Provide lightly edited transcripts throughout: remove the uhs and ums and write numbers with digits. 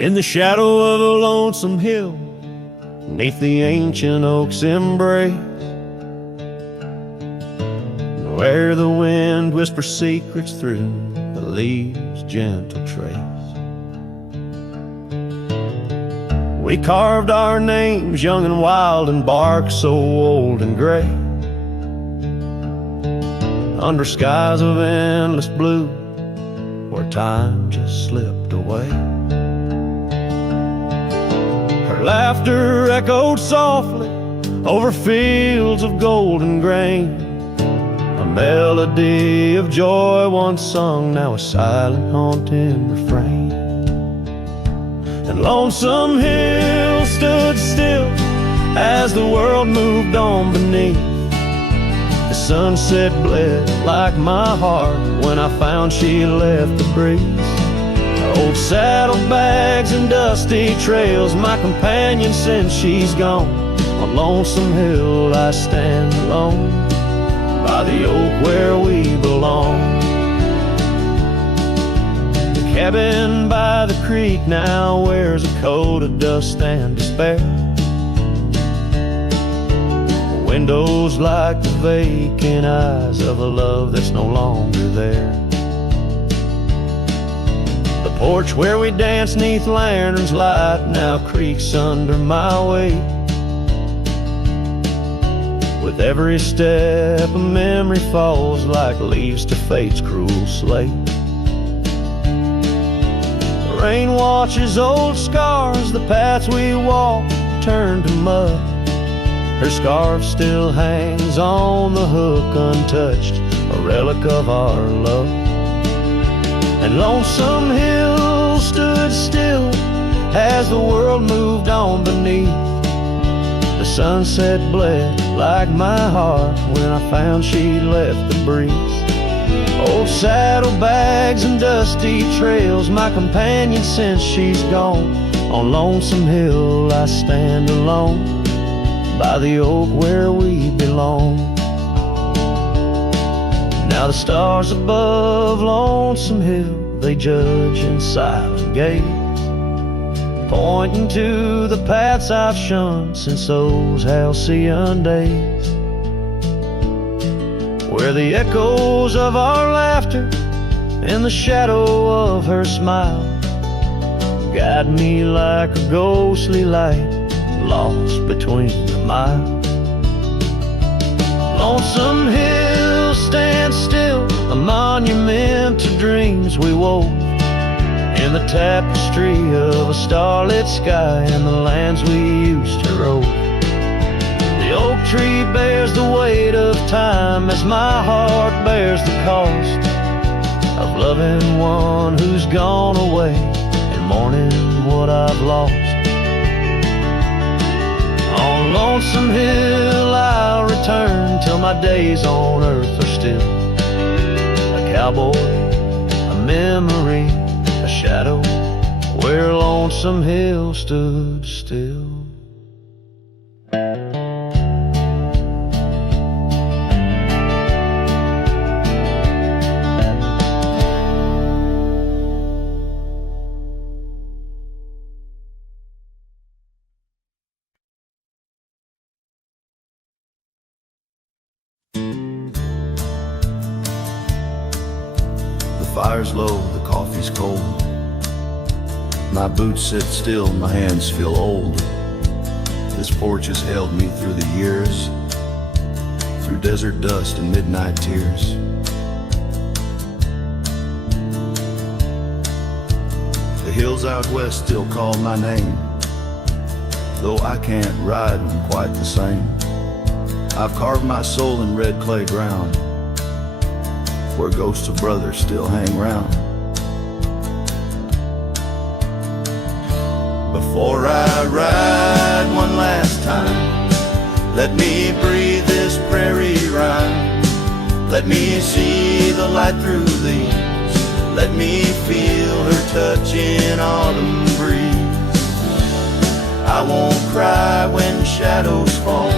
In the shadow of a lonesome hill, 'neath the ancient oak's embrace, where the wind whispers secrets through the leaves' gentle trace, we carved our names young and wild in bark so old and gray, under skies of endless blue where time just slipped away. Her laughter echoed softly over fields of golden grain, a melody of joy once sung, now a silent haunting refrain. And Lonesome Hill stood still as the world moved on beneath. The sunset bled like my heart when I found she left the breeze. Old saddlebags and dusty trails, my companion since she's gone. On Lonesome Hill I stand alone, by the oak where we belong. The cabin by the creek now wears a coat of dust and despair. Windows like the vacant eyes of a love that's no longer there. The porch where we danced 'neath lanterns light now creaks under my weight. With every step a memory falls like leaves to fate's cruel slate. The rain washes old scars, the paths we walked turn to mud. Her scarf still hangs on the hook untouched, a relic of our love. And Lonesome Hill stood still as the world moved on beneath. The sunset bled like my heart when I found she'd left the breeze. Old saddlebags and dusty trails, my companion since she's gone. On Lonesome Hill I stand alone, by the oak where we belong. Now the stars above Lonesome Hill, they judge in silent gaze, pointing to the paths I've shunned since those halcyon days, where the echoes of our laughter and the shadow of her smile guide me like a ghostly light lost between the miles. Lonesome Hill stands still, a monument to dreams we wove, in the tapestry of a starlit sky and the lands we used to rove. The oak tree bears the weight of time as my heart bears the cost of loving one who's gone away and mourning what I've lost. On Lonesome Hill I'll return till my days on earth are still a cowboy, a memory, a shadow, where Lonesome Hill stood still. Fire's low, the coffee's cold. My boots sit still, my hands feel old. This porch has held me through the years, through desert dust and midnight tears. The hills out west still call my name, though I can't ride them quite the same. I've carved my soul in red clay ground, where ghosts of brothers still hang round. Before I ride one last time, let me breathe this prairie rhyme. Let me see the light through these, let me feel her touch in autumn breeze. I won't cry when shadows fall,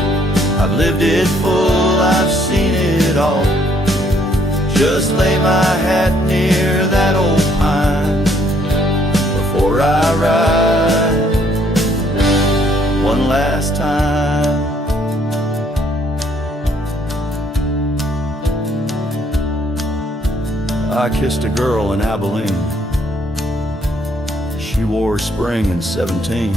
I've lived it full, I've seen it all. Just lay my hat near that old pine before I ride I kissed a girl in Abilene. She wore spring in 17.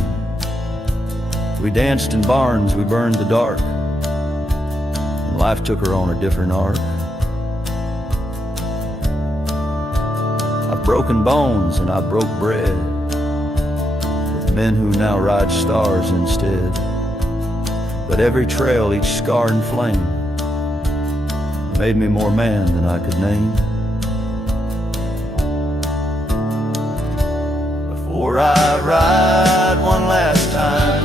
We danced in barns, we burned the dark, and life took her on a different arc. I've broken bones and I broke bread with men who now ride stars instead. But every trail, each scar and flame made me more man than I could name. Before I ride one last time,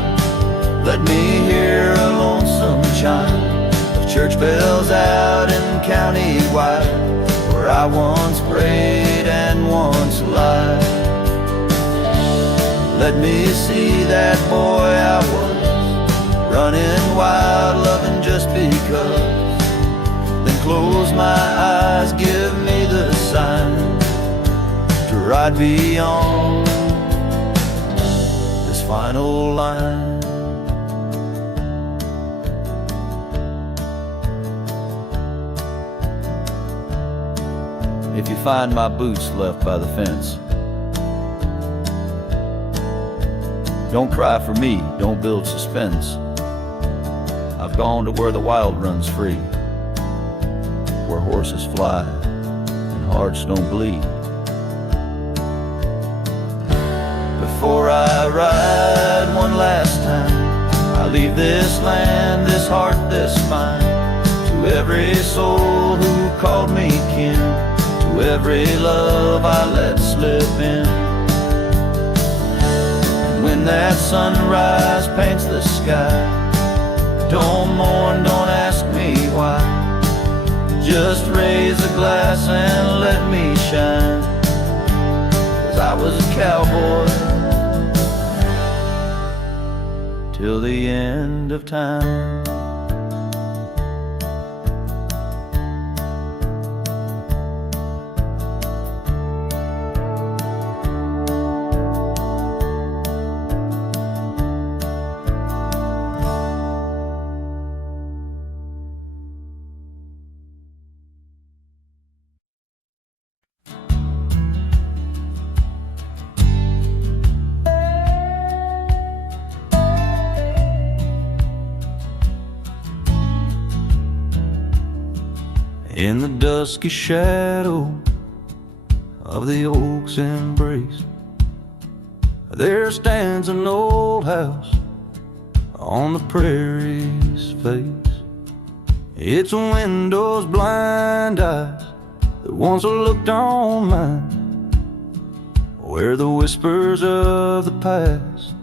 let me hear a lonesome chime of church bells out in county wide, where I once prayed and once lied. Let me see that boy I was, running wild, loving just because. Then close my eyes, give me the sign to ride beyond this final line. If you find my boots left by the fence, don't cry for me, don't build suspense. I've gone to where the wild runs free, where horses fly and hearts don't bleed. Before I ride one last time, I leave this land, this heart, this spine, to every soul who called me kin, to every love I let slip in. And when that sunrise paints the sky, don't mourn, don't ask me why. Just raise a glass and let me shine, 'cause I was a cowboy till the end of time. In the dusky shadow of the oak's embrace, there stands an old house on the prairie's face. Its windows blind eyes that once looked on mine, where the whispers of the past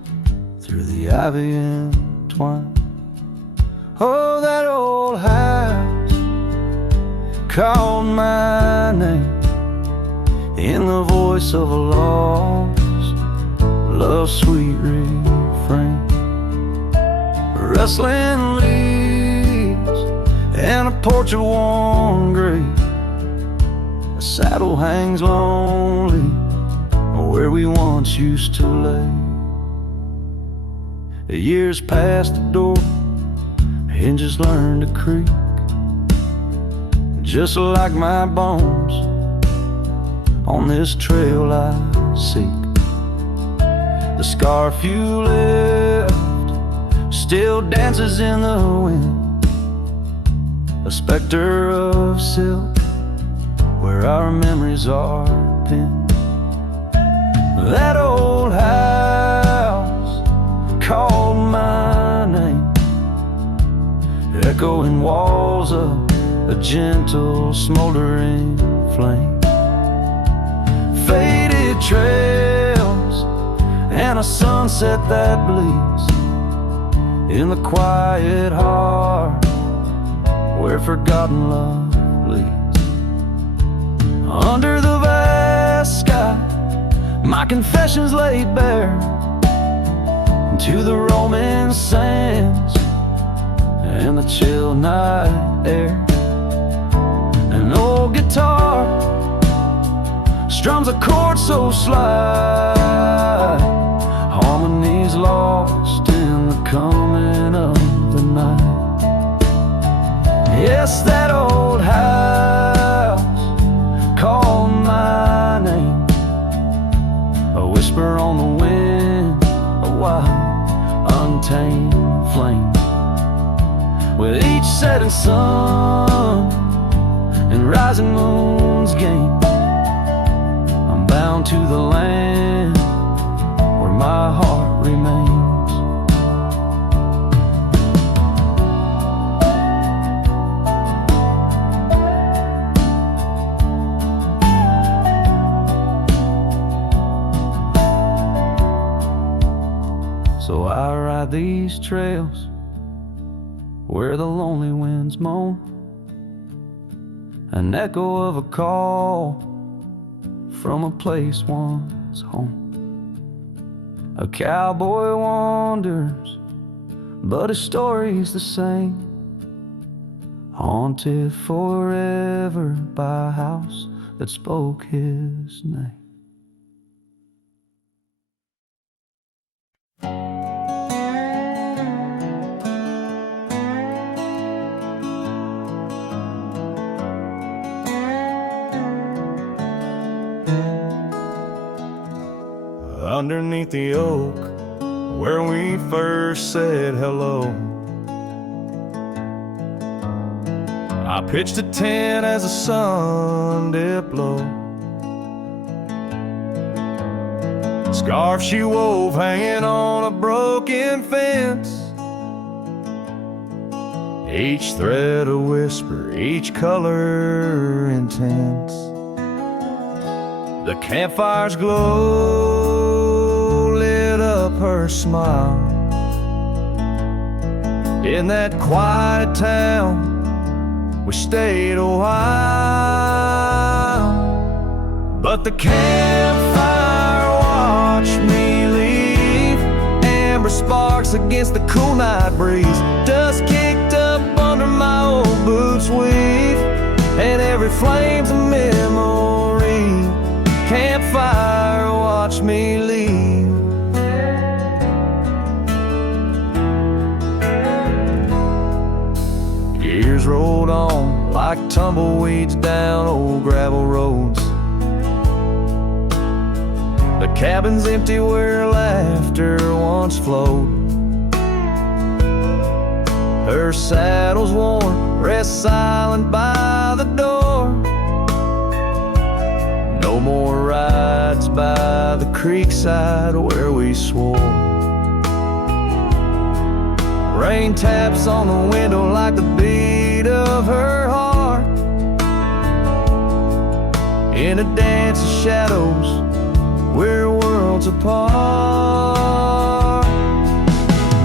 through the ivy entwine. Oh, that old house called my name in the voice of a lost love's sweet refrain. Rustling leaves and a porch of worn graves, a saddle hangs lonely where we once used to lay. The years past the door, hinges learn to creak, just like my bones on this trail I seek. The scarf you left still dances in the wind, a specter of silk where our memories are pinned. That old house called my name, echoing walls of a gentle smoldering flame. Faded trails and a sunset that bleeds in the quiet heart where forgotten love leads. Under the vast sky, my confessions laid bare to the Roman sands and the chill night air. An old guitar strums a chord so slight, harmonies lost in the coming of the night. Yes, that old house called maintain flame. With each setting sun and rising moon's game, I'm bound to the land where my heart remains. So I ride these trails where the lonely winds moan, an echo of a call from a place once home. A cowboy wanders, but his story's the same, haunted forever by a house that spoke his name. Underneath the oak where we first said hello, I pitched a tent as the sun dipped low. Scarf she wove hanging on a broken fence, each thread a whisper, each color intense. The campfire's glow lit up her smile. In that quiet town we stayed a while, but the campfire watched me leave. Amber sparks against the cool night breeze, dust kicked up under my old boots weave, and every flame's a memory. Campfire watched me leave. Years rolled on like tumbleweeds down old gravel roads. The cabin's empty where laughter once flowed. Her saddle's worn, rests silent by the door. No more rides by the creekside where we swore. Rain taps on the window like the beat of her heart, in a dance of shadows we're worlds apart.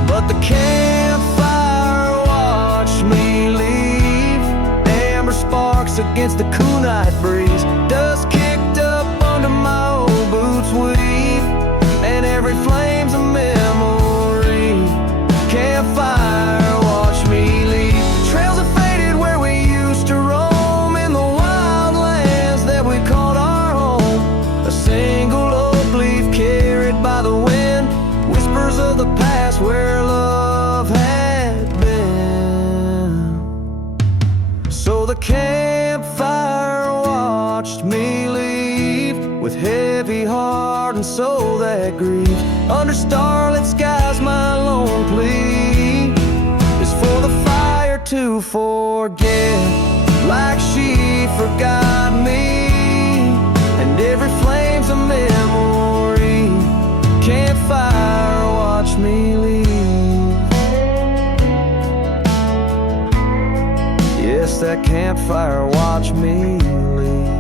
But the campfire watched me leave. Amber sparks against the cool night breeze, dust kicked up under my old boots weave, and every flame's a memory. Campfire watched me leave. Trails have faded where we used to roam, in the wild lands that we called our home. A single oak leaf carried by the wind, whispers of the past where love had been. So the campfire watched me leave, with heavy heart and soul that grieves. Under starlit skies my lone plea is for the fire to forget, like she forgot me. And every flame's a memory. Campfire watch me leave. Yes, that campfire watch me leave.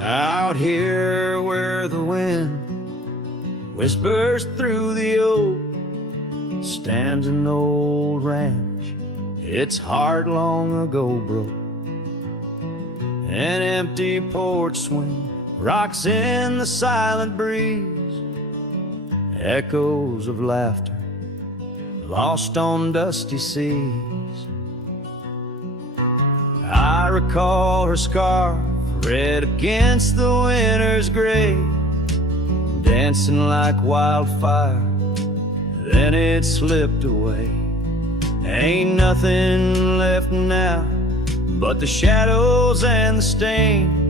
Out here where the wind whispers through the oak, stands an old ranch, its heart long ago broke. An empty porch swing rocks in the silent breeze, echoes of laughter lost on dusty seas. I recall her scarf red against the winter's gray, dancing like wildfire then it slipped away. Ain't nothing left now but the shadows and the stains.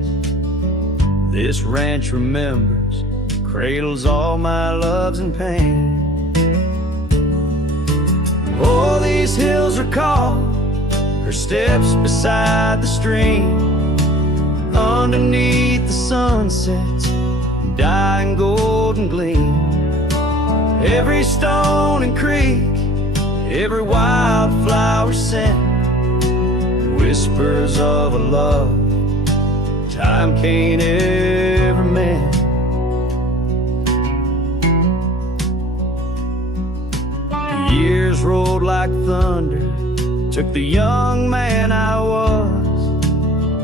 This ranch remembers, cradles all my loves and pain. Oh, these hills recall her steps beside the stream, underneath the sunsets, dying golden gleam. Every stone and creek, every wildflower scent, whispers of a love time can't ever mend. The years rolled like thunder, took the young man I was,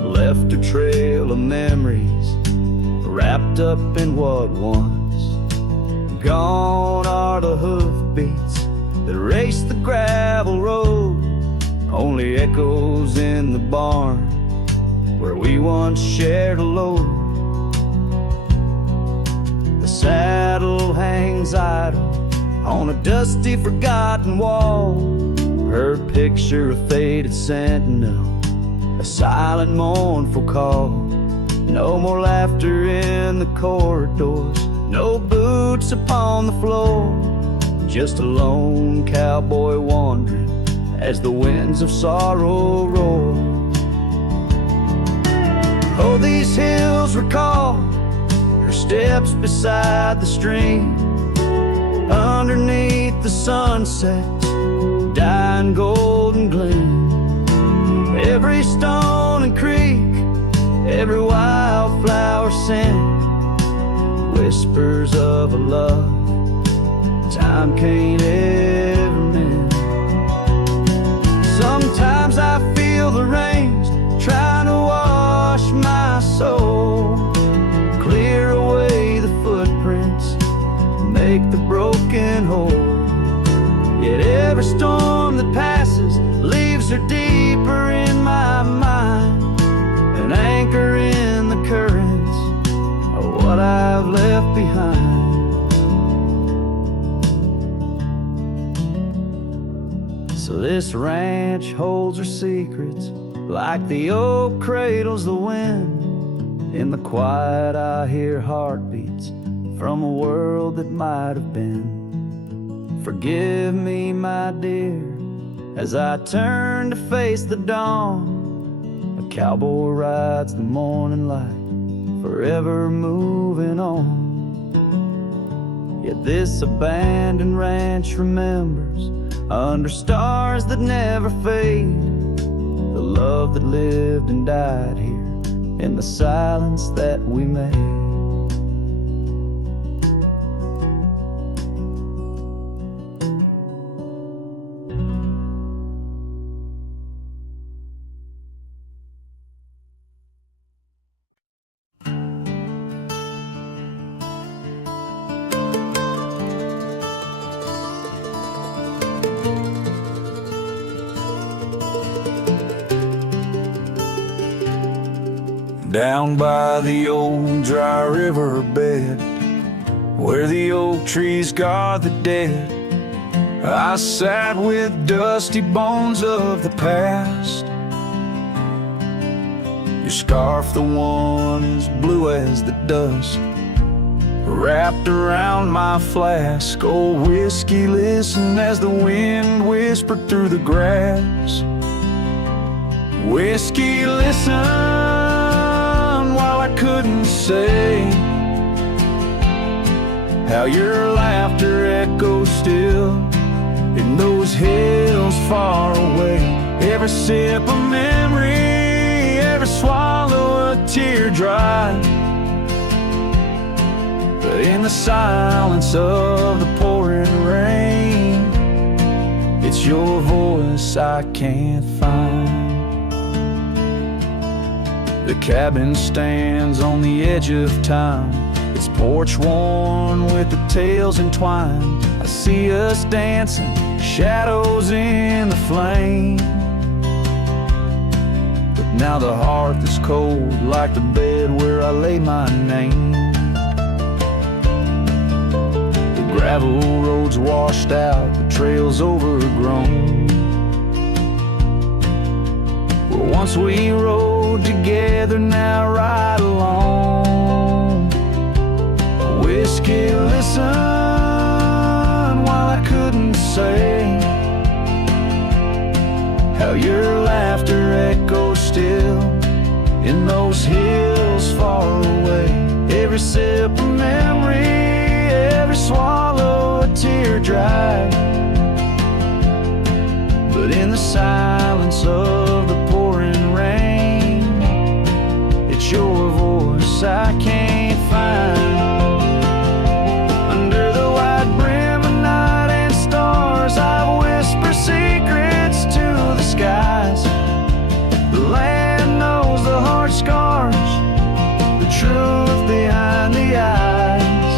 left a trail of memories wrapped up in what once. Gone are the hoofbeats that raced the gravel road, only echoes in the barn where we once shared a load. The saddle hangs idle on a dusty, forgotten wall, her picture a faded sentinel, a silent, mournful call. No more laughter in the corridors, no boots upon the floor, just a lone cowboy wandering as the winds of sorrow roar. Oh, these hills recall her steps beside the stream, underneath the sunsets, dying golden gleam. Every stone and creek, every wildflower scent, whispers of a love time can't ever mend. Sometimes I feel the rains trying to wash my soul, clear away the footprints, make the broken whole. Yet every storm that passes leaves her deeper in my mind, an anchor in the currents of what I've left behind. So this ranch holds her secrets like the oak cradles the wind. In the quiet I hear heartbeats from a world that might have been. Forgive me, my dear, as I turn to face the dawn. A cowboy rides the morning light, forever moving on. Yet this abandoned ranch remembers, under stars that never fade, the love that lived and died here in the silence that we made. Down by the old dry riverbed, where the oak trees guard the dead, I sat with dusty bones of the past. Your scarf, the one as blue as the dust, wrapped around my flask. Oh, whiskey, listen as the wind whispered through the grass. Whiskey, listen, while I couldn't say how your laughter echoes still in those hills far away. Every sip a memory, every swallow a teardrop, but in the silence of the pouring rain, it's your voice I can't find. The cabin stands on the edge of time, its porch worn with the tales entwined. I see us dancing, shadows in the flame, but now the hearth is cold like the bed where I lay my name. The gravel roads washed out, the trails overgrown. Well, once we rode together, now ride alone. Whiskey, listen while I couldn't say how your laughter echoes still in those hills far away. Every sip a memory, every swallow a teardrop. But in the silence of the pouring rain, it's your voice I can't find. Under the white brim of night and stars, I whisper secrets to the skies. The land knows the heart scars, the truth behind the eyes.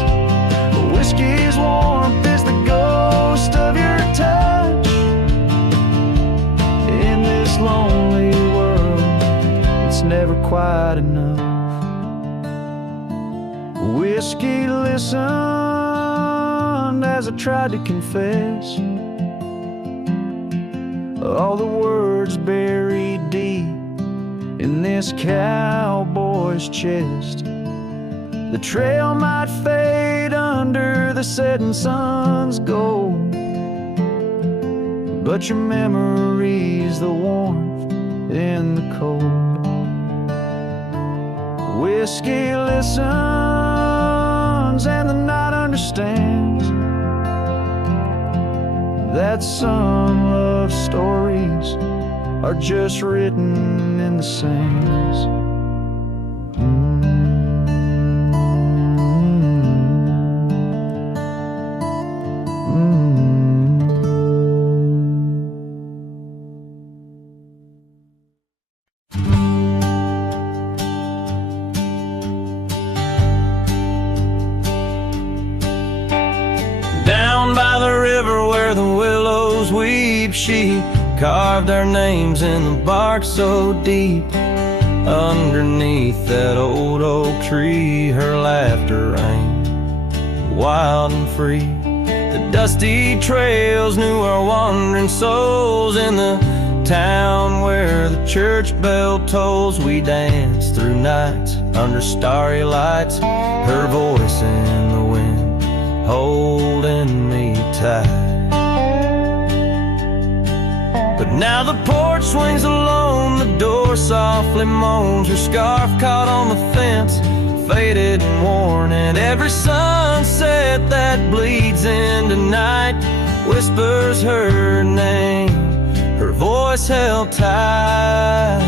Whiskey's warmth is the ghost of your touch. In this lonely world, it's never quite enough. Whiskey listened as I tried to confess all the words buried deep in this cowboy's chest. The trail might fade under the setting sun's gold, but your memory's the warmth in the cold. Whiskey listens and the night understands that some love stories are just written in the sands. Down by the river where the willows weep, she carved our names in the bark so deep. Underneath that old oak tree, her laughter rang wild and free. The dusty trails knew our wandering souls. In the town where the church bell tolls, we danced through nights under starry lights. Her voice in the wind holding me tight. But now the porch swings alone, the door softly moans. Her scarf caught on the fence, faded and worn, and every sunset that bleeds into night whispers her name, her voice held tight.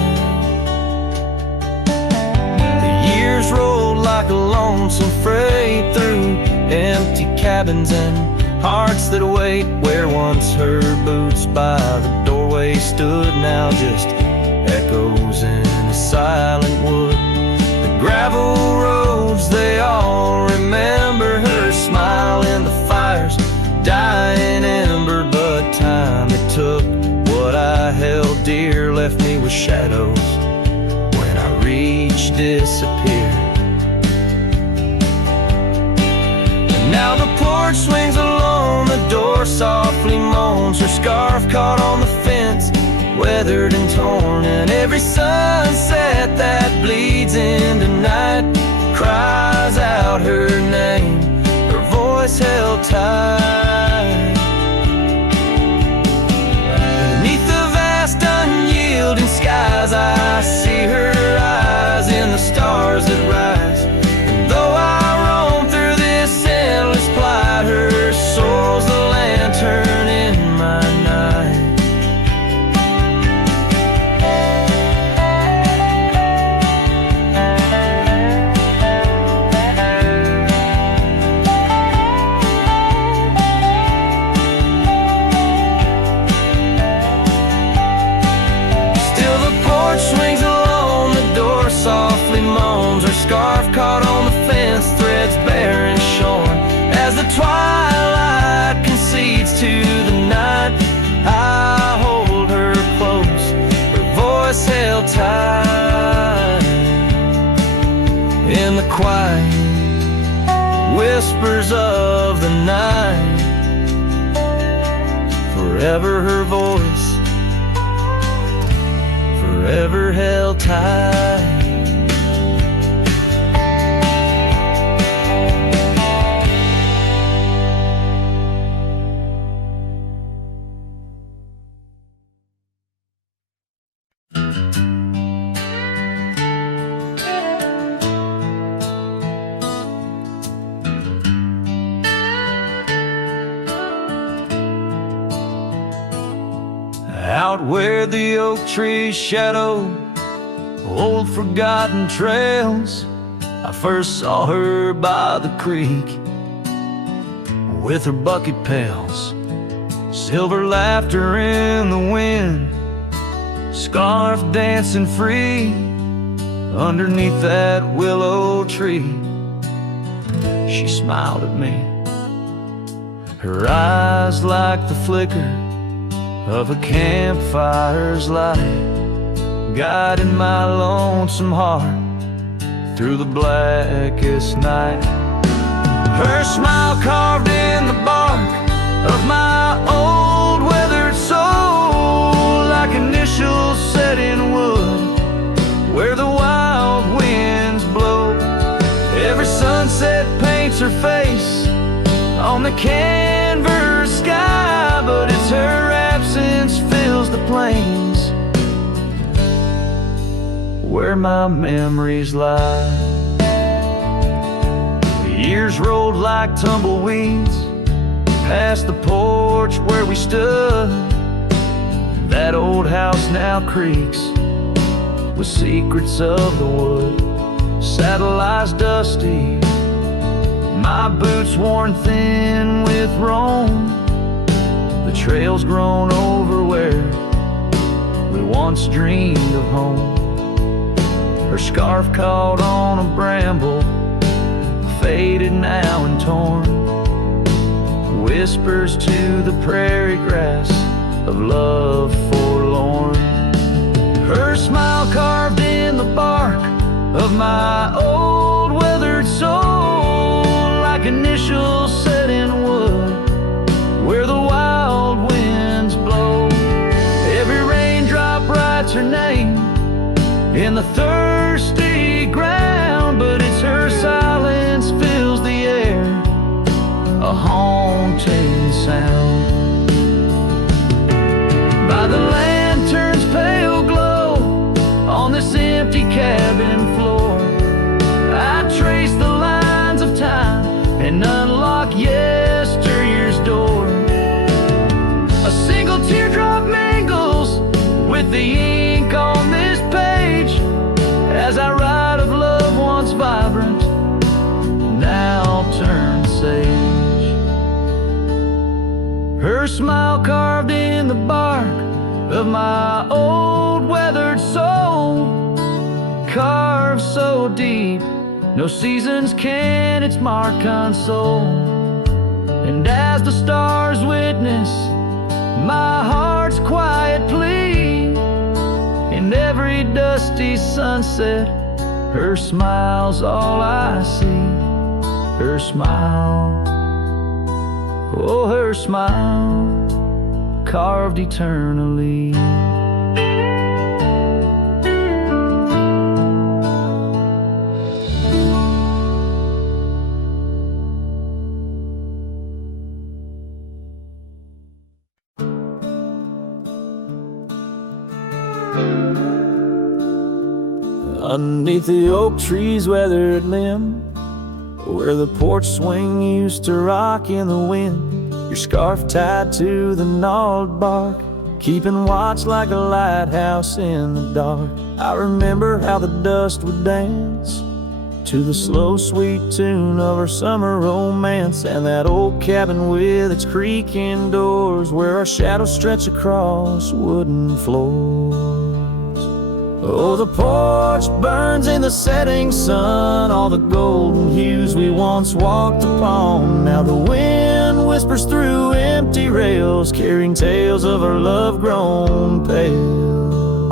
The years rolled like a lonesome freight through empty cabins and hearts that wait. Where once her boots by the doorway stood, now just echoes in a silent wood. The gravel roads, they all remember her smile in the fire's dying ember. But time it took, what I held dear left me with shadows when I reached disappear. Now the porch swings alone, the door softly moans. Her scarf caught on the fence, weathered and torn, and every sunset that bleeds into night cries out her name, her voice held tight. Beneath the vast unyielding skies, I see her eyes in the stars that rise. And though I roam through this endless plight, her soul's the lantern in my night. Still the porch swings alone, the door softly moans. Her scarf caught on the fence, threads bare and shorn. As the twilight concedes to the night, I hold her close, her voice held tight. In the quiet, with whispers of the night. Forever her voice, forever held tight. Out where the oak trees shadow old forgotten trails, I first saw her by the creek with her bucket pails. Silver laughter in the wind, scarf dancing free underneath that willow tree. She smiled at me, her eyes like the flicker of a campfire's light, guiding my lonesome heart through the blackest night. Her smile carved in the bark of my old weathered soul, like initials set in wood where the wild winds blow. Every sunset paints her face on the canvas sky, but it's her absence fills the plains where my memories lie. The years rolled like tumbleweeds past the porch where we stood. That old house now creaks with secrets of the wood. Saddle lies dusty, my boots worn thin with Rome. The trail's grown over where we once dreamed of home. Her scarf caught on a bramble, faded now and torn, whispers to the prairie grass of love forlorn. Her smile carved in the bark of my old weathered soul, like initials set in wood where the wild winds blow. Every raindrop writes her name in the thirsty ground, but it's her silence fills the air, a haunting sound. By the lantern's pale glow on this empty cabin floor, I trace the lines of time and unlock yesteryear's door. A single teardrop mingles with the ink on this page as I write of love once vibrant, now turned sage. Her smile carved in the bark of my old weathered soul, carved so deep no seasons can its mark console. And as the stars witness my heart's quiet plea, in every dusty sunset, her smile's all I see. Her smile, oh her smile, carved eternally. Underneath the oak tree's weathered limb, where the porch swing used to rock in the wind, your scarf tied to the gnarled bark, keeping watch like a lighthouse in the dark. I remember how the dust would dance to the slow sweet tune of our summer romance, and that old cabin with its creaking doors where our shadows stretch across wooden floors. Oh, the porch burns in the setting sun, all the golden hues we once walked upon. Now the wind whispers through empty rails, carrying tales of our love grown pale.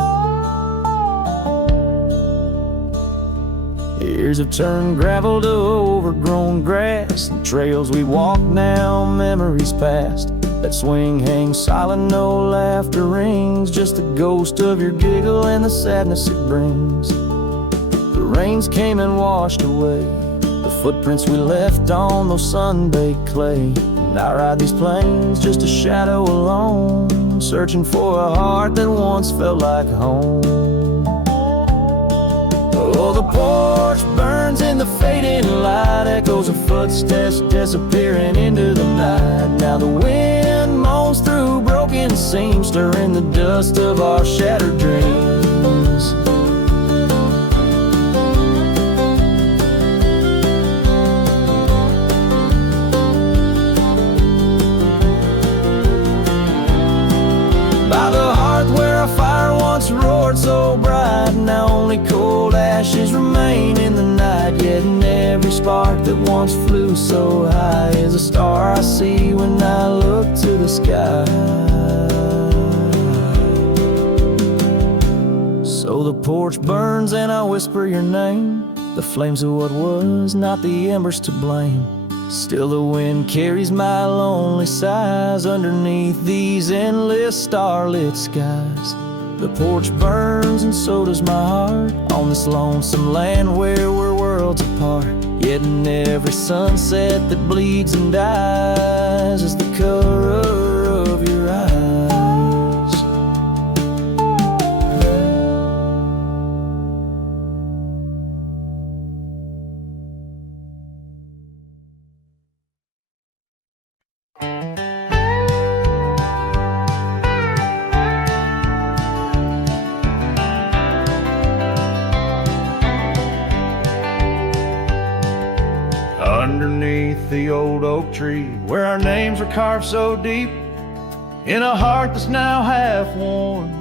Years have turned gravel to overgrown grass, and trails we walk now, memories past. That swing hangs silent, no laughter rings, just the ghost of your giggle and the sadness it brings. The rains came and washed away the footprints we left on those sun-baked clay. And I ride these plains just a shadow alone, searching for a heart that once felt like home. Oh, the porch burns in the fading light, echoes of footsteps disappearing into the night. Now the wind moans through broken seams, stirring the dust of our shattered dreams. By the hearth where a fire once roared so bright, now only cold ashes remain in the night. Yet in every spark that once flew so high is a star I see when I look to the sky. So the porch burns and I whisper your name, the flames of what was, not the embers to blame. Still the wind carries my lonely sighs underneath these endless starlit skies. The porch burns and so does my heart on this lonesome land where we're worlds apart. Yet in every sunset that bleeds and dies is the color of your eyes. Underneath the old oak tree, where our names were carved so deep, in a heart that's now half worn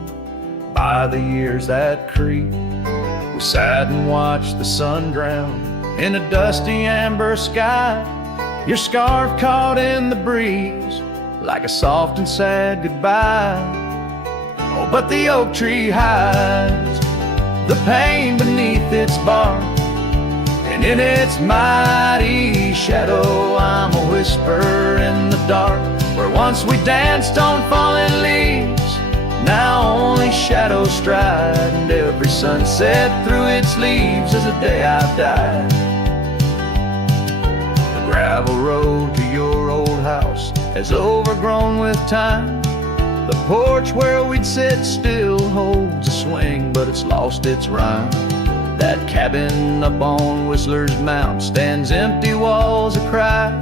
by the years that creep, we sat and watched the sun drown in a dusty amber sky. Your scarf caught in the breeze like a soft and sad goodbye. Oh, but the oak tree hides the pain beneath its bark, and in its mighty shadow I'm a whisper in the dark. Where once we danced on falling leaves, now only shadows stride, and every sunset through its leaves is a day I've died. The gravel road to your old house has overgrown with time. The porch where we'd sit still holds a swing, but it's lost its rhyme. That cabin up on Whistler's Mount stands empty, walls a cry.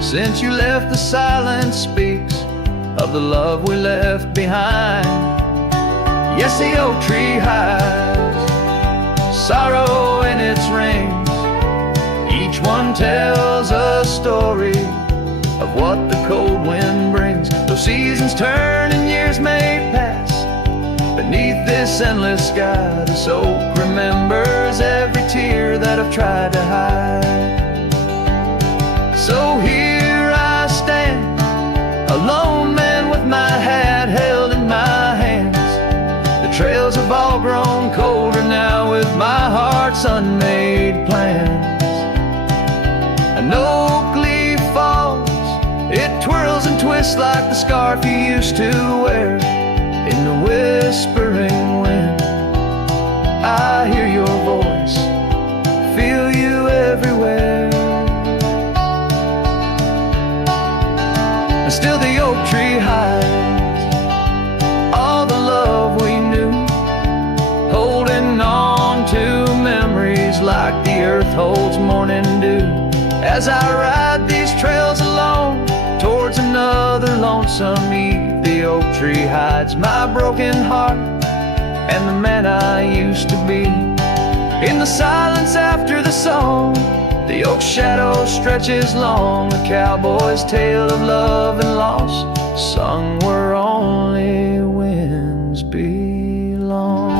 Since you left, the silence speaks of the love we left behind. Yes, the oak tree hides sorrow in its rings. Each one tells a story of what the cold wind brings. Though seasons turn and years may pass, beneath this endless sky, this oak remembers every tear that I've tried to hide. So here I stand, a lone man with my hat held in my hands. The trails have all grown colder now with my heart's unmade plans. An oak leaf falls, it twirls and twists like the scarf you used to wear. In the whispering wind, I hear your voice, feel you everywhere. And still the oak tree hides all the love we knew, holding on to memories like the earth holds morning dew. As I ride these trails alone towards another lonesome eve, the oak tree hides my broken heart and the man I used to be. In the silence after the song, the oak shadow stretches long, a cowboy's tale of love and loss, sung where only winds belong.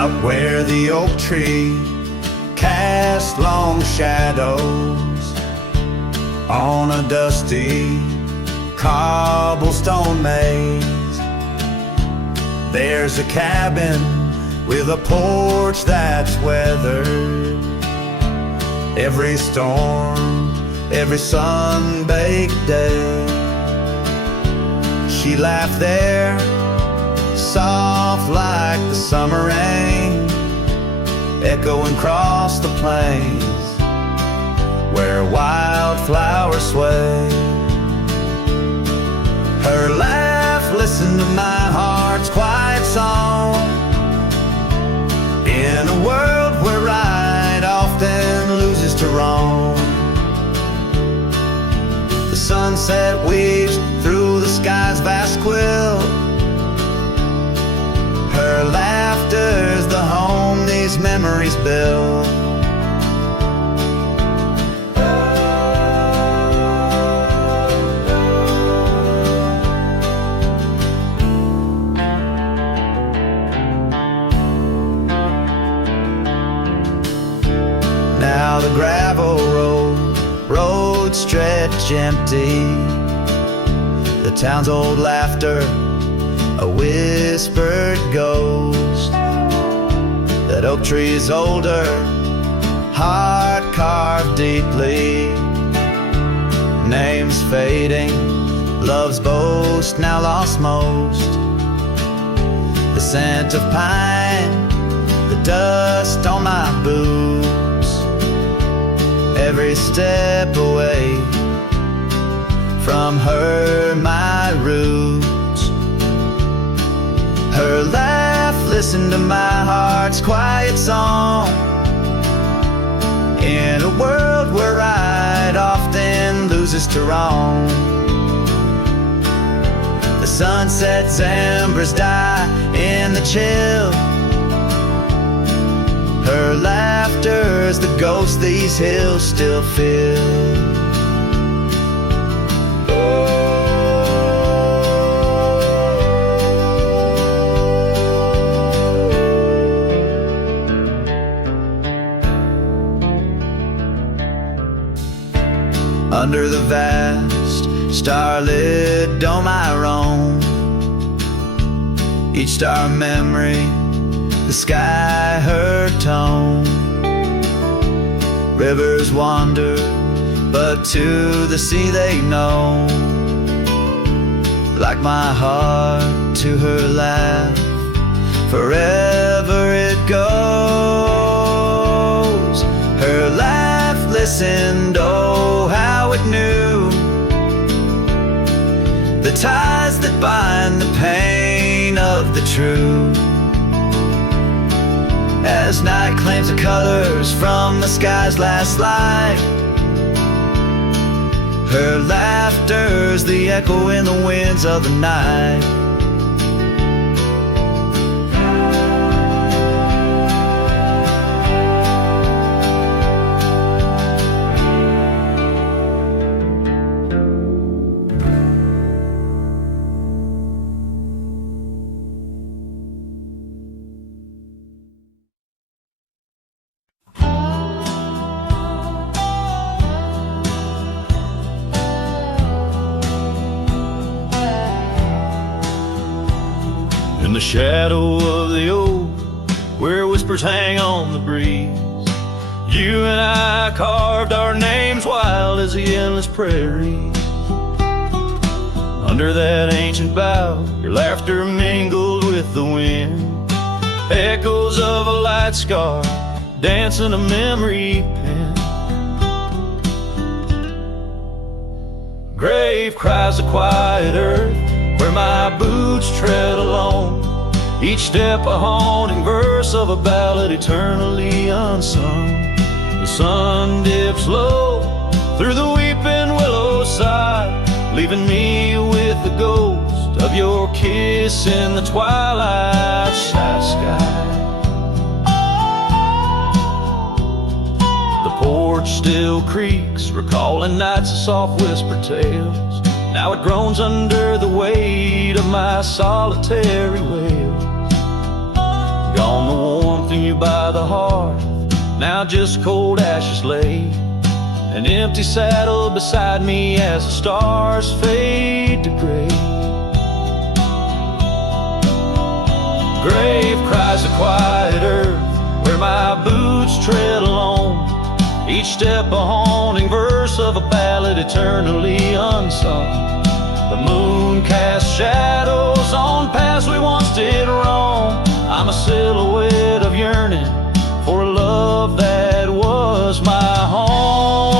out where the oak tree cast long shadows on a dusty cobblestone maze. There's a cabin with a porch that's weathered every storm, every sun-baked day. She laughed there, soft like the summer rain, echoing across the plains where wildflowers sway. Her laugh listened to my heart's quiet song, in a world where right often loses to wrong. The sunset weaves through the sky's vast quilt. Her laughter's the home these memories build. Now the gravel road stretch empty, the town's old laughter a whispered ghost. That oak tree's older, heart carved deeply, names fading, love's boast now lost most. The scent of pine, the dust on my boots, every step away from her my roots. Her laugh listened to my heart's quiet song, in a world where right often loses to wrong. The sunset's embers die in the chill. Her laughter's the ghost these hills still feel. Under the vast starlit dome I roam, each star memory, the sky her tone. Rivers wander, but to the sea they know, like my heart to her laugh, forever it goes. Her laugh listened, oh how it knew the ties that bind the pain of the true. As night claims the colors from the sky's last light, her laughter's the echo in the winds of the night. In the shadow of the oak, where whispers hang on the breeze, you and I carved our names wild as the endless prairies. Under that ancient bough, your laughter mingled with the wind, echoes of a light scar dancing a memory pen. Grave cries the quiet earth where my boots tread alone, each step a haunting verse of a ballad eternally unsung. The sun dips low through the weeping willow side, leaving me with the ghost of your kiss in the twilight sky. The porch still creaks, recalling nights of soft whispered tales. Now it groans under the weight of my solitary wails. Gone the warm now just cold ashes lay. An empty saddle beside me as the stars fade to gray. Grave cries a quiet earth where my boots tread alone. Each step a haunting verse of a ballad eternally unsung. The moon casts shadows on paths we once did wrong. I'm a silhouette of yearning for a love that was my home.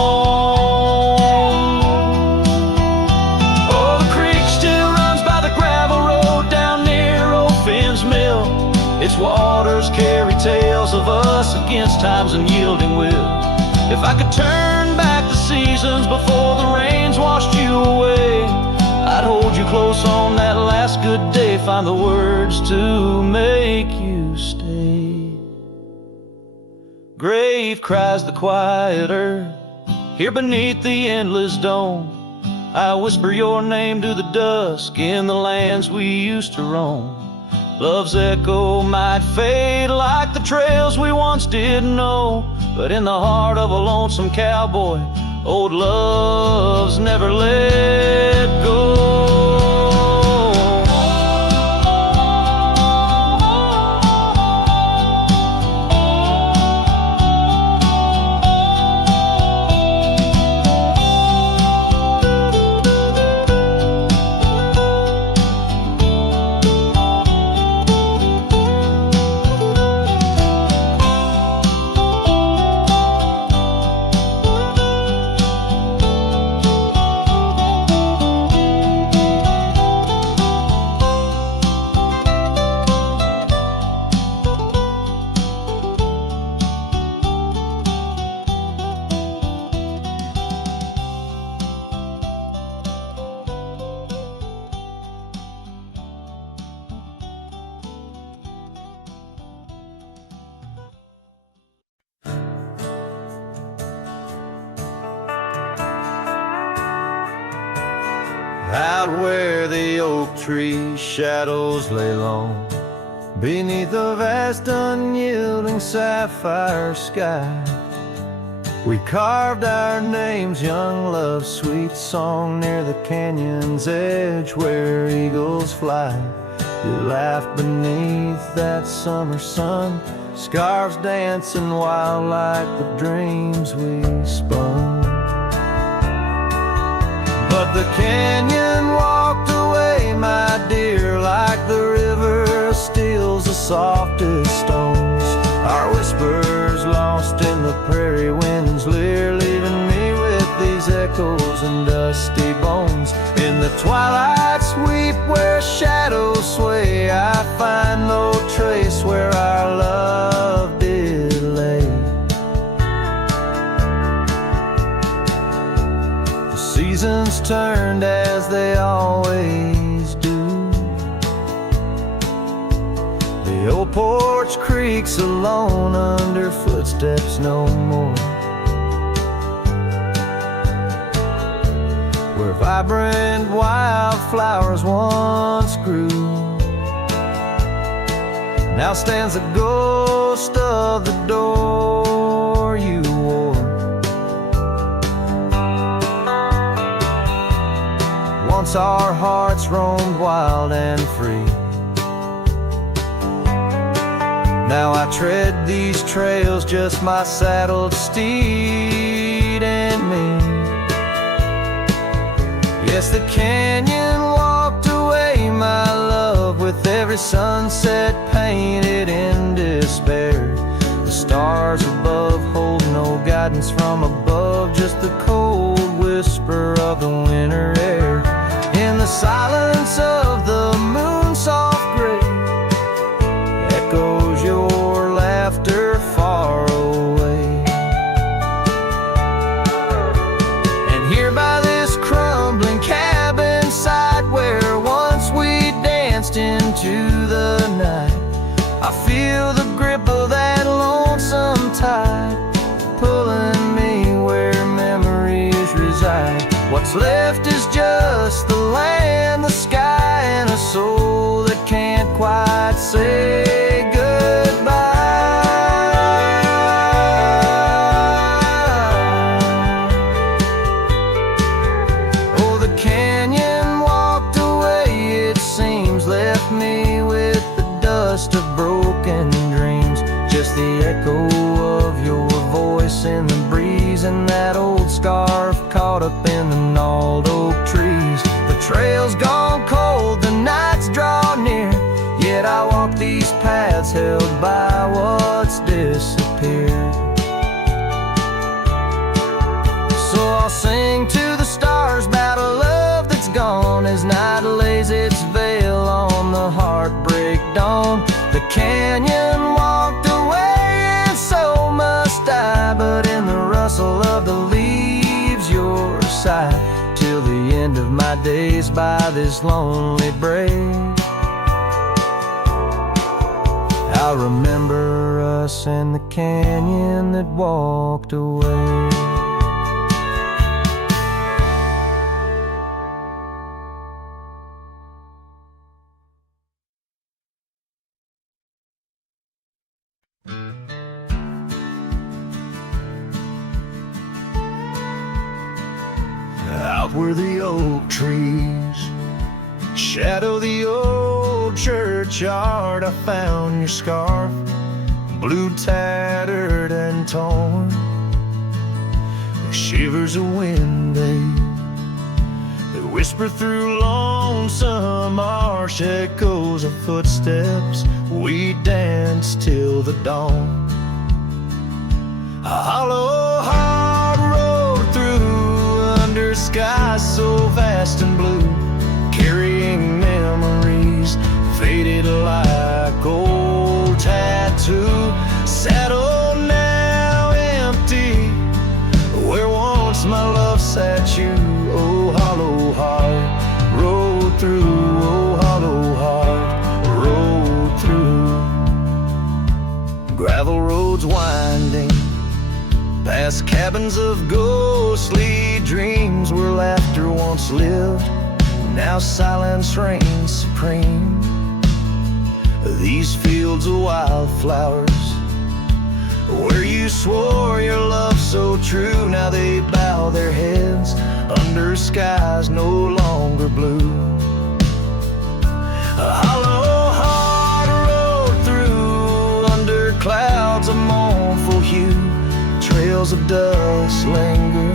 Oh, the creek still runs by the gravel road down near old Finn's mill. Its waters carry tales of us against time's unyielding will. If I could turn back the seasons before the rains washed you away, I'd hold you close on that last good day, find the words to make you stay. Grave cries the quiet earth, here beneath the endless dome. I whisper your name to the dusk in the lands we used to roam. Love's echo might fade like the trails we once did know, but in the heart of a lonesome cowboy, old love's never let go. Out where the oak tree shadows lay long, beneath a vast unyielding sapphire sky, we carved our names, young love's sweet song, near the canyon's edge where eagles fly. You laughed beneath that summer sun, scarves dancing wild like the dreams we spun. But the canyon walked away, my dear, like the river steals the softest stones. Our whispers lost in the prairie wind's leer, leaving me with these echoes and dusty bones. In the twilight sweep where shadows sway, I find no trace where our love did lay. Seasons turned as they always do. The old porch creaks alone under footsteps no more, where vibrant wildflowers once grew. Now stands the ghost of the door you wore. Once our hearts roamed wild and free. Now I tread these trails, just my saddled steed and me. Yes, the canyon walked away, my love, with every sunset painted in despair. The stars above hold no guidance from above, just the cold whisper of the winter air. In the silence of the moon's soft gray, echoes your laughter far away. And here by this crumbling cabin site, where once we danced into the night, I feel the grip of that lonesome tide, pulling me where memories reside. What's left is just the land, the sky, and a soul that can't quite say goodbye. dust of broken dreams, just the echo of your voice in the breeze, and that old scarf caught up in the gnarled oak trees. The trail's gone cold, the nights draw near, yet I walk these paths held by what's disappeared. So I'll sing to the stars about a love that's gone, as night lays its veil on the heartbreak dawn. The canyon walked away and so must I, but in the rustle of the leaves your side, till the end of my days by this lonely break. I'll remember us and the canyon that walked away. Out where the oak trees shadow the old churchyard, I found your scarf, blue, tattered and torn. The shivers of wind, they whisper through lonesome marsh, echoes of footsteps. We danced till the dawn. A hollow heart rode through under skies so vast and blue, carrying memories faded like old tattoo. Saddle now empty, where once my love sat you. Oh, hollow heart rode through, oh, hollow heart rode through. Gravel roads winding past cabins of ghostly dreams, where laughter once lived, now silence reigns supreme. These fields of wildflowers, where you swore your love so true, now they bow their heads under skies no longer blue. A hollow heart rode through under clouds of mournful hue. Trails of dust linger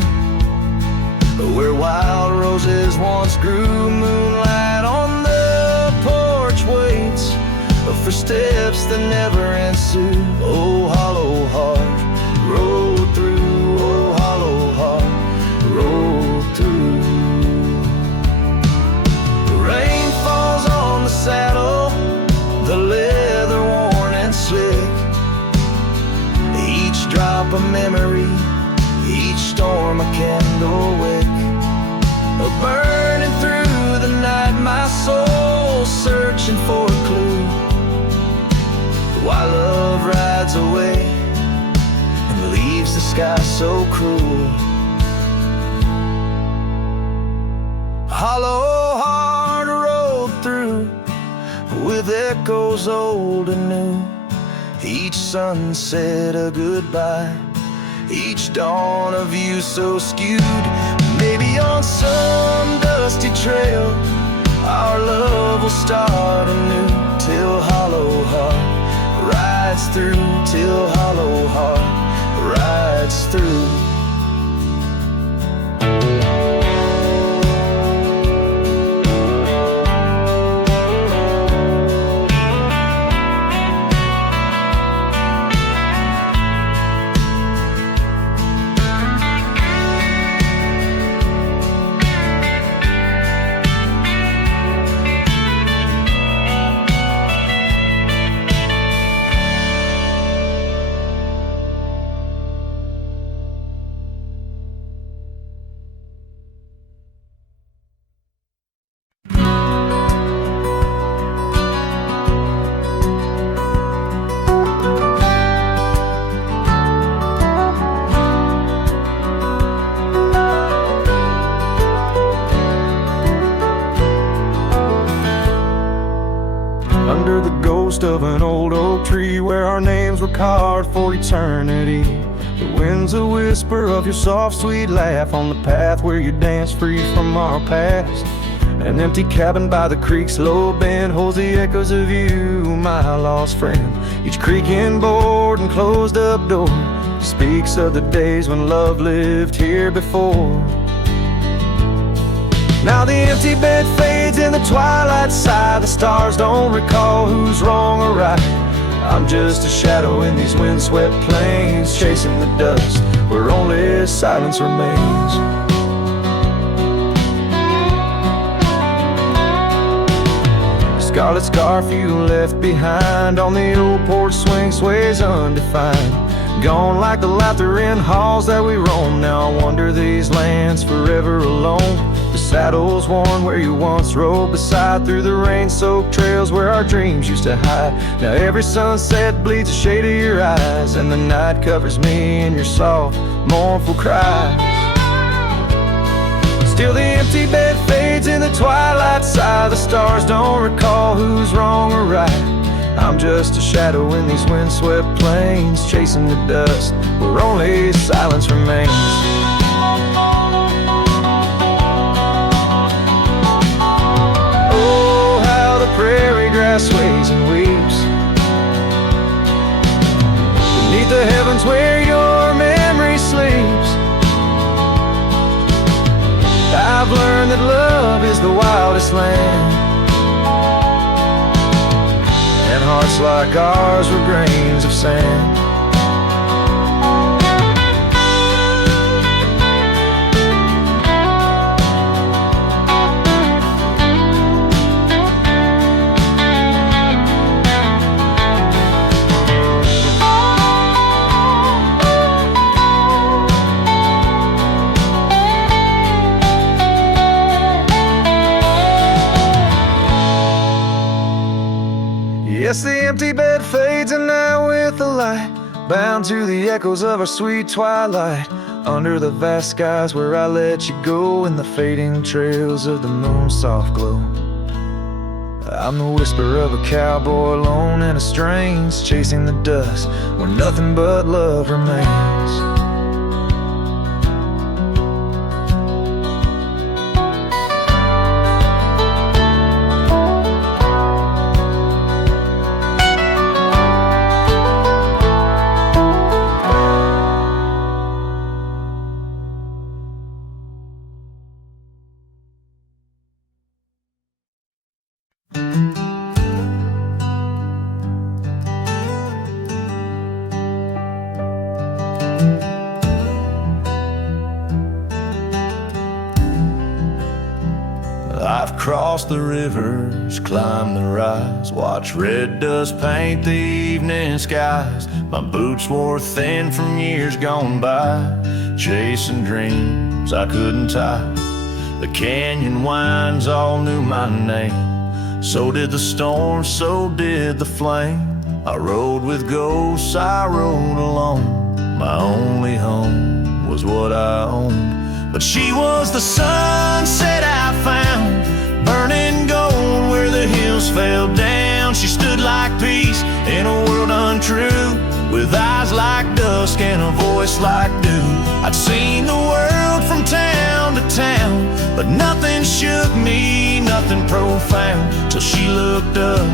where wild roses once grew. Moonlight on the porch waits for steps that never ensue. Oh, hollow heart rode through, oh, hollow heart rode through. The rain falls on the saddle, the leather worn and slick, each drop a memory, each storm a candle wick. Burning through the night, my soul searching for a clue, while love rides away and leaves the sky so cruel. Hollow heart rode through with echoes old and new, each sunset a goodbye, each dawn of you so skewed. Maybe on some dusty trail our love will start anew, till hollow heart rides through, till hollow heart rides through. Under the ghost of an old oak tree, where our names were carved for eternity, the wind's a whisper of your soft, sweet laugh on the path where you danced free from our past. An empty cabin by the creek's low bend holds the echoes of you, my lost friend. Each creaking board and closed up door speaks of the days when love lived here before. Now the empty bed fades in the twilight sigh. The stars don't recall who's wrong or right. I'm just a shadow in these windswept plains, chasing the dust where only silence remains. Scarlet scarf you left behind on the old porch swing sways undefined. Gone like the laughter in halls that we roam. Now I wander these lands forever alone. The saddle's worn where you once rode beside, through the rain-soaked trails where our dreams used to hide. Now every sunset bleeds a shade of your eyes, and the night covers me in your soft, mournful cries. Still the empty bed fades in the twilight sigh. The stars don't recall who's wrong or right. I'm just a shadow in these windswept plains, chasing the dust where only silence remains. Oh, how the prairie grass sways and weeps beneath the heavens where your memory sleeps. I've learned that love is the wildest land, and hearts like ours were grains of sand. Yes, the empty bed fades, and now with the light, bound to the echoes of our sweet twilight, under the vast skies where I let you go, in the fading trails of the moon's soft glow. I'm the whisper of a cowboy alone in a strange, chasing the dust where nothing but love remains. I've crossed the rivers, climbed the rise, watched red dust paint the evening skies. My boots wore thin from years gone by, chasing dreams I couldn't tie. The canyon winds all knew my name, so did the storm, so did the flame. I rode with ghosts, I rode alone. My only home was what I owned, but she was the sunset I found, burning gold where the hills fell down. She stood like peace in a world untrue, with eyes like dusk and a voice like dew. I'd seen the world from town to town, but nothing shook me, nothing profound, till she looked up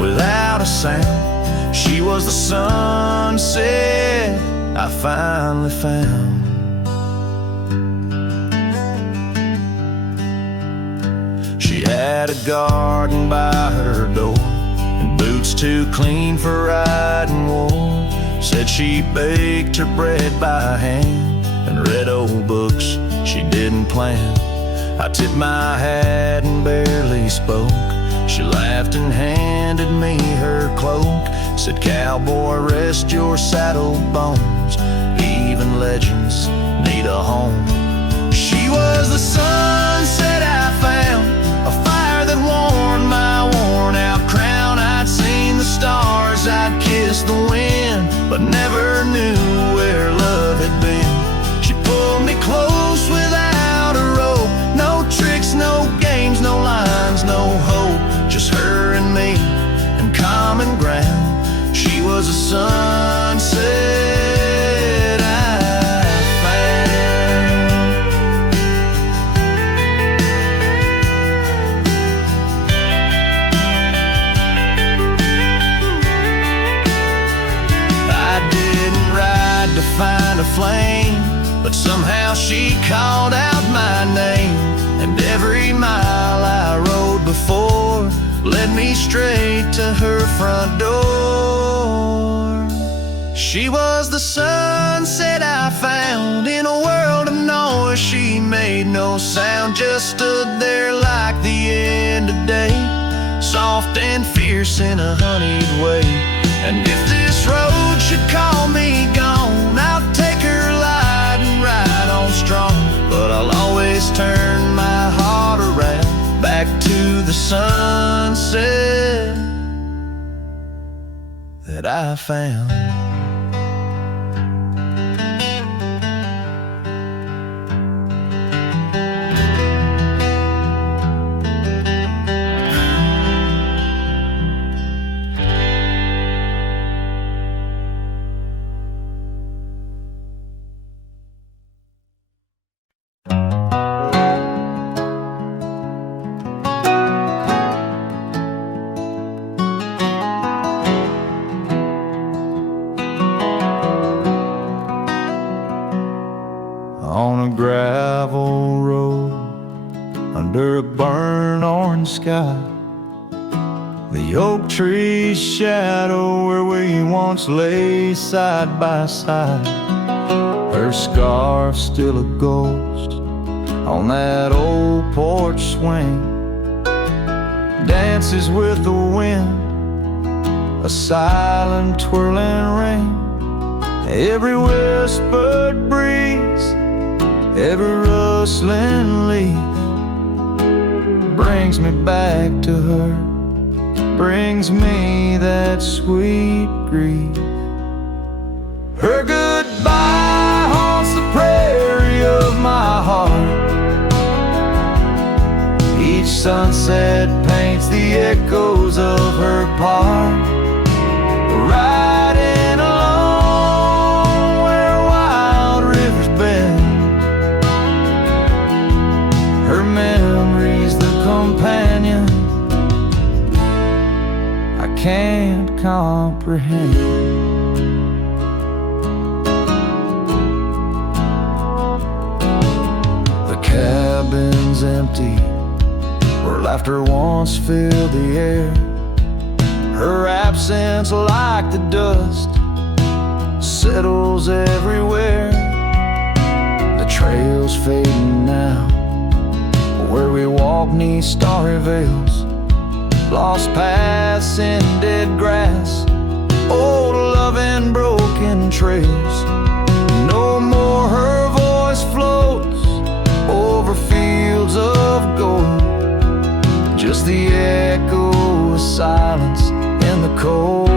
without a sound. She was the sunset I finally found. She had a garden by her door, and boots too clean for riding wool. Said she baked her bread by hand and read old books she didn't plan. I tipped my hat and barely spoke. She laughed and handed me her cloak, said, "Cowboy, rest your saddle bones. Even legends need a home." She was the sunset I found, a fire that warmed my worn-out crown. I'd seen the stars, I'd kissed the wind, but never knew where love had been. She pulled me close without a rope, no tricks, no games, no lines, no hope, just her and me and common ground. She was a sunset I found. find a flame, but somehow she called out my name. And every mile I rode before led me straight to her front door. She was the sunset I found in a world of noise. She made no sound, just stood there like the end of day, soft and fierce in a honeyed way. And if this road should call me gone, I'll take her light and ride on strong. But I'll always turn my heart around back to the sunset that I found. On a gravel road under a burnt orange sky, the oak tree's shadow where we once lay side by side. Her scarf still a ghost on that old porch swing, dances with the wind, a silent twirling ring. Every whispered breeze, every rustling leaf brings me back to her, brings me that sweet grief. Her goodbye haunts the prairie of my heart. Each sunset paints the echoes of her part, riding along where wild rivers bend. Her memory's the companion I can't comprehend. The cabin's empty where laughter once filled the air. Her absence, like the dust, settles everywhere. The trail's fading now, where we walk 'neath starry veils, lost paths in dead grass, old love and broken trails. No more her voice floats over fields of gold, just the echo of silence in the cold.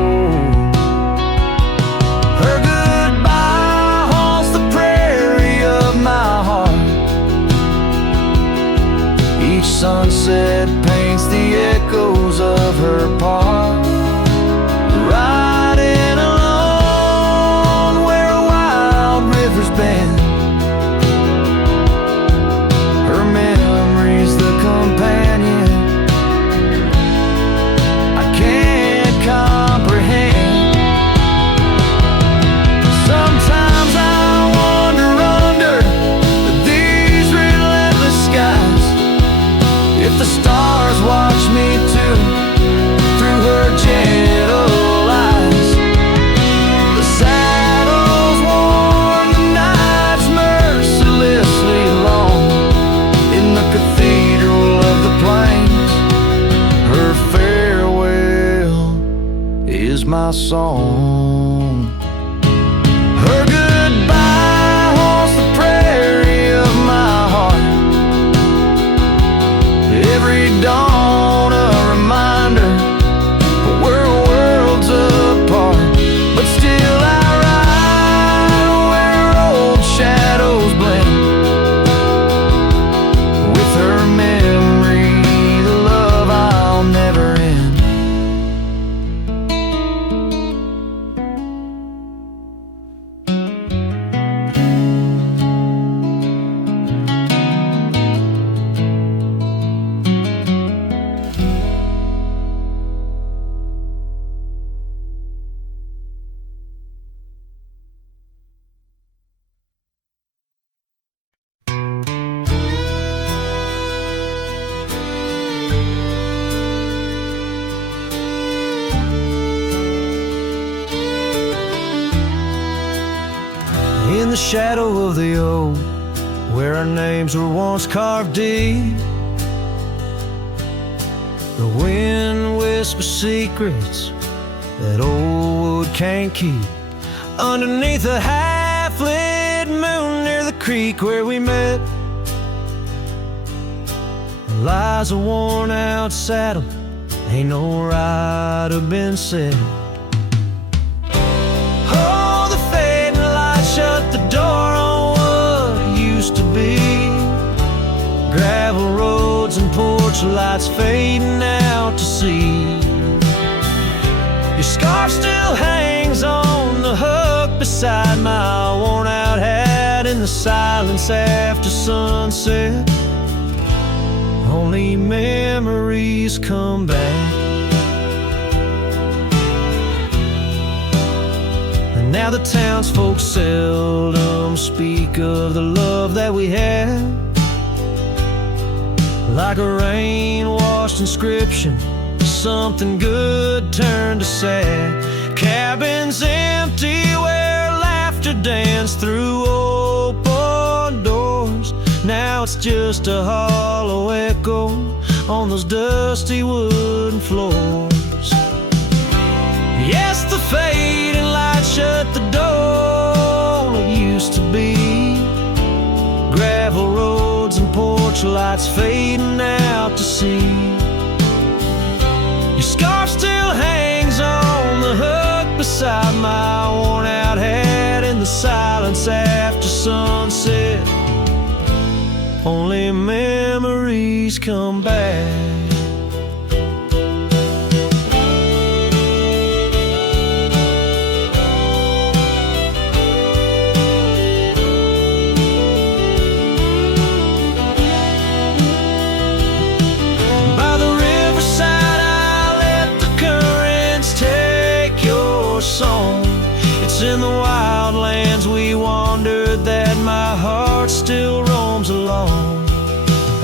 Her goodbye haunts the prairie of my heart. Each sunset paints the echoes of her part, riding along where wild rivers bend. Her memory's the companion I can't comprehend. Sometimes I wander under these relentless skies, if the stars watch me too, through her gentle eyes. The saddles worn, the nights mercilessly long, in the cathedral of the plains, her farewell is my song. Her goodbye haunts the prairie of my heart. Every dawn a reminder we're worlds apart, but still I ride where old shadows blend. With her memory, the love I'll never end. the shadow of the old, where our names were once carved deep. The wind whispers secrets that old wood can't keep. Underneath a half-lit moon near the creek where we met lies a worn-out saddle, ain't no rider been said. Oh, the fading light shut the door on what used to be. Gravel roads and porch lights fading out to sea. Your scarf still hangs on the hook beside my worn-out hat in the silence after sunset. Only memories come back. And now the townsfolk seldom speak of the love that we had. Like a rain-washed inscription, something good turned to sad. Cabins empty where laughter danced through open doors. Now it's just a hollow echo on those dusty wooden floors. Yes, the fading light shut the door. It used to be gravel roads and porch lights fading out to sea. Your scarf still hangs on the hook beside my worn-out hat in the silence after sunset. Only memories come back. By the riverside I let the currents take your song. It's in the wildlands we wandered that my heart still roams along.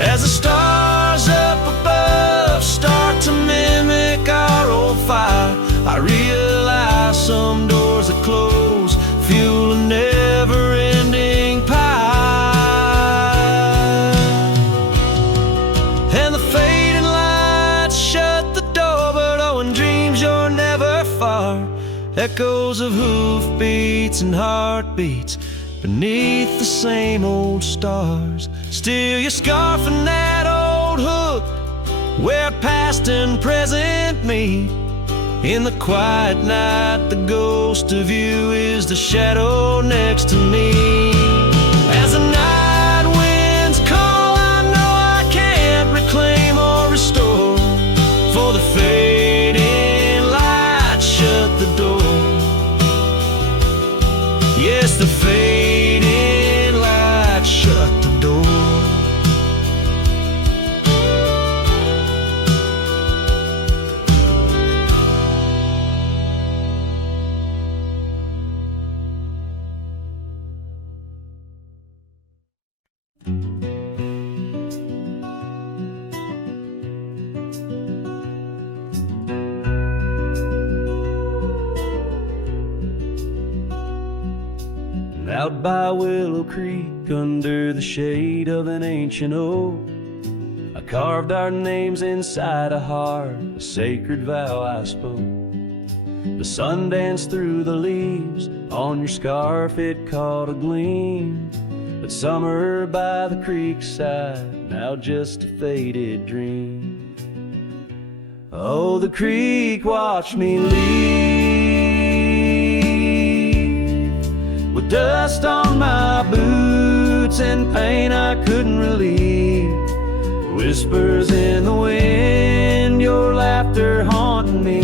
As the stars up above start to mimic our old fire, I realize some doors that close fuel a never-ending pie. And the fading lights shut the door, but oh, in dreams you're never far. Echoes of hoofbeats and heartbeats beneath the same old stars. Still your scarf and that old hook where past and present meet. In the quiet night the ghost of you is the shadow next to me. As the night winds call, I know I can't reclaim or restore, for the fading light shut the door. Yes, the fading light shut the door. Out by Willow Creek, under the shade of an ancient oak, I carved our names inside a heart, a sacred vow I spoke. The sun danced through the leaves, on your scarf it caught a gleam. But summer by the creek side, now just a faded dream. Oh, the creek watched me leave, with dust on my boots and pain I couldn't relieve. Whispers in the wind, your laughter haunting me,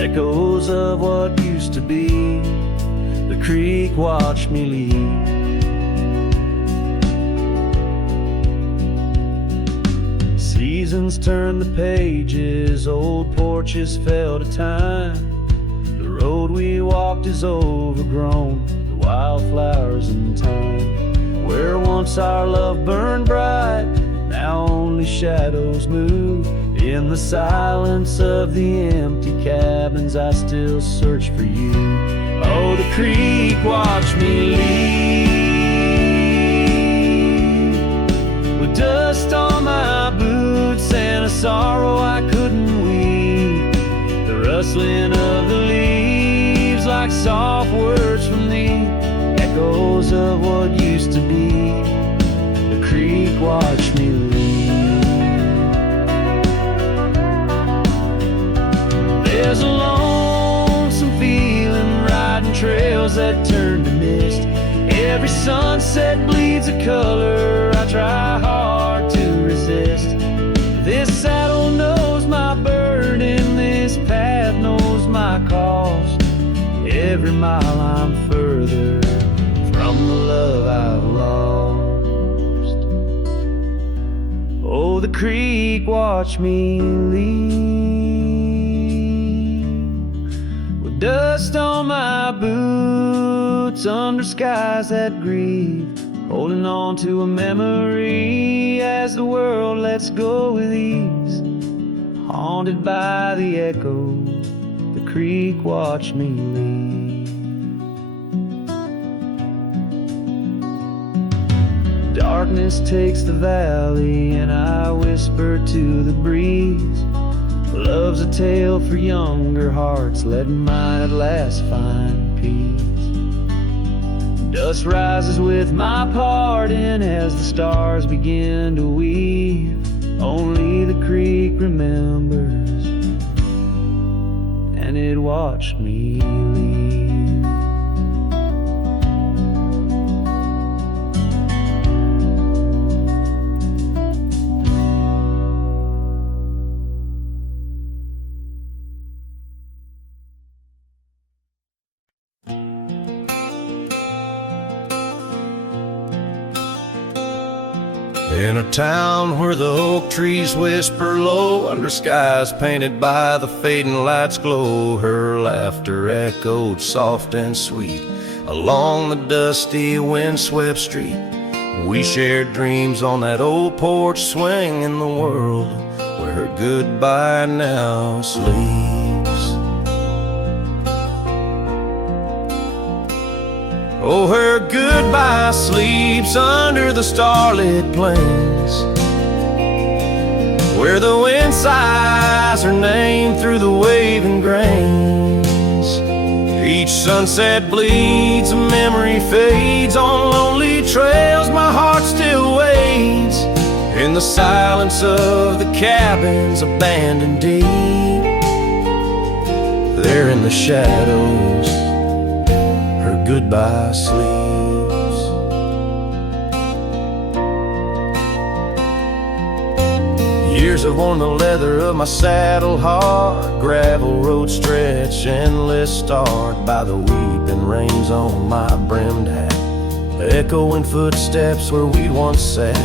echoes of what used to be. The creek watched me leave. Seasons turned the pages, old porches fell to time. The road we walked is overgrown, the wildflowers in time. Where once our love burned bright, now only shadows move. In the silence of the empty cabins, I still search for you. Oh, the creek watched me leave. rustling of the leaves, like soft words from thee, echoes of what used to be. The creek watched me leave. There's a lonesome feeling riding trails that turn to mist. Every sunset bleeds a color I try hard to resist. This saddle knows my burden, this path knows my cost. Every mile I'm further from the love I've lost. Oh, the creek watched me leave, with dust on my boots under skies that grieve, holding on to a memory as the world lets go with ease. Haunted by the echo, the creek watched me leave. Darkness takes the valley and I whisper to the breeze, love's a tale for younger hearts, let mine at last find peace. Dust rises with my pardon as the stars begin to weave. Only the creek remembers, and it watched me leave. In a town where the oak trees whisper low, under skies painted by the fading light's glow, her laughter echoed soft and sweet along the dusty windswept street. We shared dreams on that old porch swing in the world where her goodbye now sleeps. Oh, her goodbye sleeps under the starlit plains, where the wind sighs her name through the waving grains. Each sunset bleeds, a memory fades on lonely trails. My heart still waits in the silence of the cabins abandoned deep. There in the shadows, her goodbye sleeps. Years have worn the leather of my saddle hard, gravel road stretch endless, starred by the weeping rains on my brimmed hat, echoing footsteps where we once sat.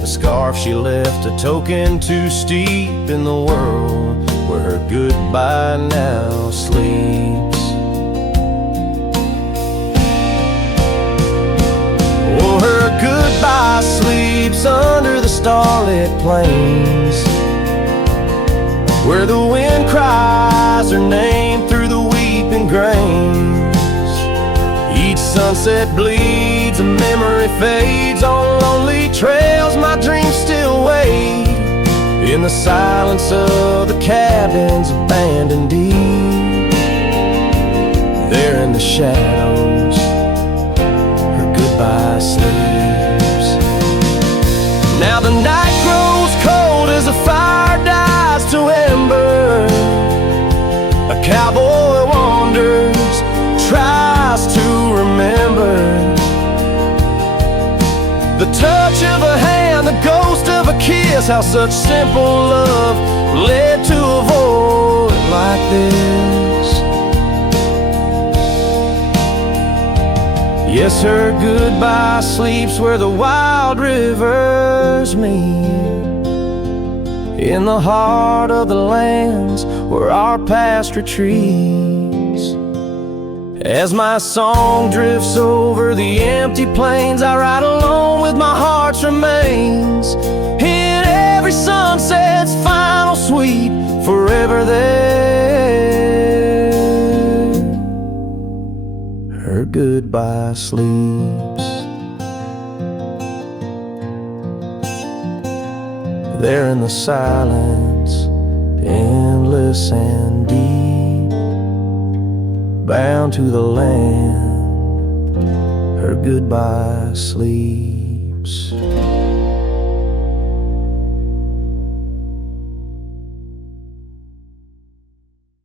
The scarf she left, a token too steep in the world where her goodbye now sleeps. Oh, her goodbye sleeps under the starlit plains, where the wind cries her name through the weeping grains. Each sunset bleeds, a memory fades on lonely trails. My dreams still wait in the silence of the cabins abandoned deep. There in the shadows, her goodbye sleeps. Now the night grows cold as the fire dies to ember. A cowboy wanders, tries to remember the touch of a hand, the ghost of a kiss, how such simple love led to a void like this. Yes, her goodbye sleeps where the wild rivers meet, in the heart of the lands where our past retreats. As my song drifts over the empty plains, I ride alone with my heart's remains. In every sunset's final sweet, forever there, her goodbye sleeps. There in the silence, endless and deep. bound to the land her goodbye sleeps.